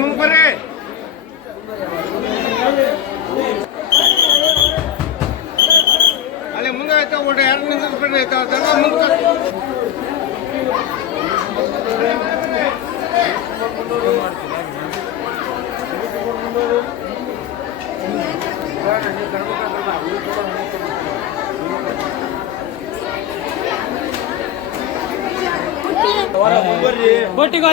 ಮುಂಬರ್ರಿ ಅಲ್ಲೇ ಮುಂದೆ ಆಯ್ತಾ ಓಡ ಯಾರು ನಿಂತ್ಬಿಡ್ರಿ ಆಯ್ತಾ ಮುಂದೆ ಬೋಟಿಗೆ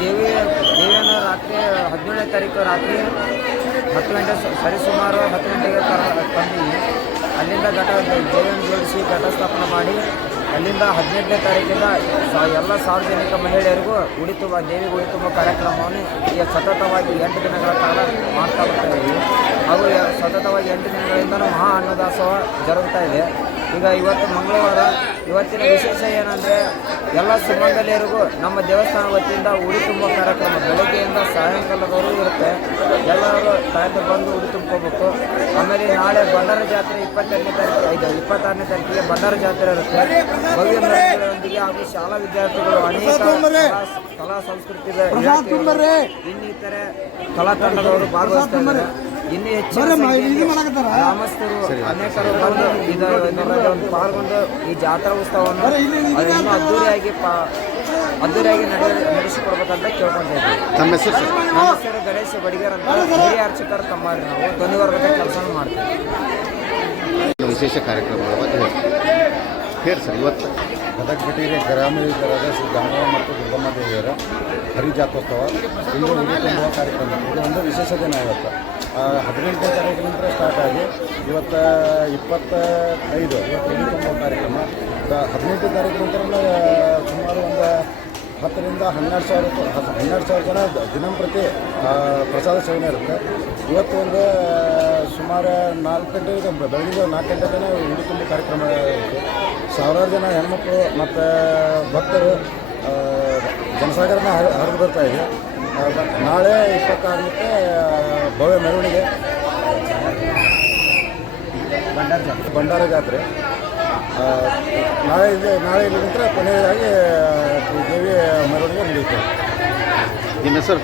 ದೇವಿಯನ್ನು ರಾತ್ರಿ 17ನೇ ತಾರೀಕು ರಾತ್ರಿ 10 ಗಂಟೆ ಸರಿಸುಮಾರು 10 ಗಂಟೆಗೆ ತಂದು ಅಲ್ಲಿಂದ ದೇವಿಯನ್ನು ಜೋಡಿಸಿ ಘಟಸ್ಥಾಪನೆ ಮಾಡಿ ಅಲ್ಲಿಂದ 18ನೇ ತಾರೀಕಿಂದ ಎಲ್ಲ ಸಾರ್ವಜನಿಕ ಮಹಿಳೆಯರಿಗೂ ದೇವಿಗೆ ಉಡಿ ತುಂಬ ಕಾರ್ಯಕ್ರಮವನ್ನು ಈಗ ಸತತವಾಗಿ 8 ದಿನಗಳ ಕಾಲ ಮಾಡ್ತಾ ಬರ್ತಾ ಇದ್ದೀವಿ. ಹಾಗೂ ಸತತವಾಗಿ 8 ದಿನಗಳಿಂದ ಮಹಾ ಅನ್ನದಾಸೋಹ ಜರುಗ್ತಾ ಇದೆ. ಈಗ ಇವತ್ತು ಮಂಗಳವಾರ, ಇವತ್ತಿನ ವಿಶೇಷ ಏನಂದರೆ ಎಲ್ಲ ಸುಮಂಗಲಿಯರಿಗೂ ನಮ್ಮ ದೇವಸ್ಥಾನ ವತಿಯಿಂದ ಉಡಿ ತುಂಬ ಕಾರ್ಯಕ್ರಮ ಬೆಳಗ್ಗೆಯಿಂದ ಸಾಯಂಕಾಲದವರೆಗೂ ಇರುತ್ತೆ. ಎಲ್ಲರೂ ತಾಯ್ದು ಬಂದು ಉಡಿ ತುಂಬ್ಕೋಬೇಕು. ಆಮೇಲೆ ನಾಳೆ ಬಂಡಾರ ಜಾತ್ರೆ 26ನೇ ತಾರೀಕಿಗೆ ಬಂಡಾರ ಜಾತ್ರೆ ಇರುತ್ತೆ. ಭವ್ಯ ಮೆರವಣಿಗೆಯೊಂದಿಗೆ ಹಾಗೂ ಶಾಲಾ ವಿದ್ಯಾರ್ಥಿಗಳು ಅನೇಕ ಕಲಾ ಸಂಸ್ಕೃತಿ ಇನ್ನಿತರೆ ಕಲಾ ತಂಡದವರು ಭಾಗವಹಿಸ್ತಾ ಇದ್ದಾರೆ. ಇನ್ನೂ ಹೆಚ್ಚಿನ ಗ್ರಾಮಸ್ಥರು ಅನೇಕರು ಬಂದು ಪಾಲ್ಗೊಂಡು ಈ ಜಾತ್ರಾ ಉತ್ಸವವನ್ನು ಇನ್ನೂ ಅದ್ದೂರಿಯಾಗಿ ನಡೆಸಿಕೊಡ್ಬೇಕಂತ ಕೇಳ್ಕೊಂಡಿದ್ದೀವಿ. ನಮ್ಮ ಹೆಸರು ಗಣೇಶ ಬಡಿಗೇರ್ ಅಂತ ಹಿರಿಯ ಅರ್ಚಕರು ತಮ್ಮಾರಿ. ನಾವು ಧ್ವನಿವರ್ಗದ ಕೆಲಸ ಮಾಡ್ತೀವಿ. ವಿಶೇಷ ಕಾರ್ಯಕ್ರಮಗಳ ಬಗ್ಗೆ ಹೇಳಿ ಸರ್. ಇವತ್ತು ಗದಗ ಬೆಟಗೇರಿ ಗ್ರಾಮೀಣರಾದ ಶ್ರೀ ಗಂಗಮ್ಮ ಮತ್ತು ದುರ್ಗಮ್ಮ ದೇವಿಯರ ಹರಿಜಾತ್ರೋತ್ಸವ ಇಂದು ಉಡಿ ತುಂಬುವ ಕಾರ್ಯಕ್ರಮ. ಇದು ಒಂದು ವಿಶೇಷ ದಿನ. ಇವತ್ತು 18ನೇ ತಾರೀಕಿನಿಂದ ಸ್ಟಾರ್ಟ್ ಆಗಿ ಇವತ್ತು 25 ಇವತ್ತು ಉಡಿ ತುಂಬುವ ಕಾರ್ಯಕ್ರಮ. 18ನೇ ತಾರೀಕು ನಂತರ ಸುಮಾರು ಒಂದು 10ರಿಂದ 12,000 ಜನ ದಿನಂಪ್ರತಿ ಪ್ರಸಾದ ಸೇವನೆ ಇರುತ್ತೆ. ಇವತ್ತು ಒಂದು ಸುಮಾರು 4 ಗಂಟೆಗೆ ಬೆಳಗ್ಗೆ 4 ಗಂಟೆ ತನಕ ಉಡಿ ತುಂಬ ಕಾರ್ಯಕ್ರಮ ಇರುತ್ತೆ. ಸಾವಿರಾರು ಜನ ಹೆಣ್ಮಕ್ಳು ಮತ್ತು ಭಕ್ತರು ಜನಸಾಗರನ ಹರಿದು ಬರ್ತಾ ಇದೆ. ನಾಳೆ 26ಕ್ಕೆ ಭವ್ಯ ಮೆರವಣಿಗೆ ಭಂಡಾರ ಜಾತ್ರೆ. ನಾಳೆ ಇಲ್ಲಿ ನಂತರ ಕೊನೆಯದಾಗಿ ದೇವಿಯ ಮೆರವಣಿಗೆ ನಡೆಯುತ್ತೆ. ನಿಮ್ಮ ಹೆಸರು?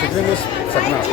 ಸಿದ್ಧಲಿಂಗೇಶ್ ಸತ್ನಾಳ್.